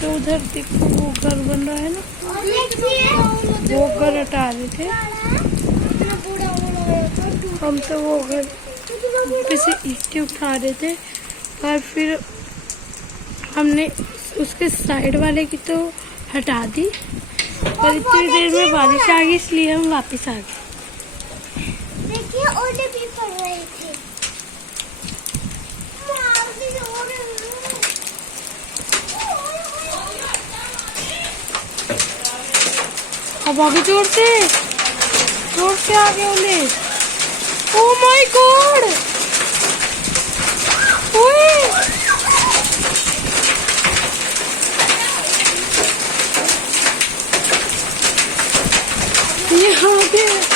तो उधर देखो वो घर बन रहा है ना, वो घर हटा रहे थे हम, तो वो घर पे से ईंटें उठा रहे थे और फिर हमने उसके साइड वाले की तो हटा दी और इतनी देर में बारिश आ गई इसलिए हम वापस आ गए। देखिए ओले भी पड़ रहे थे। अब आगे जोर से आ गए ओले। ओह माय गॉड, ओए ये आ गए।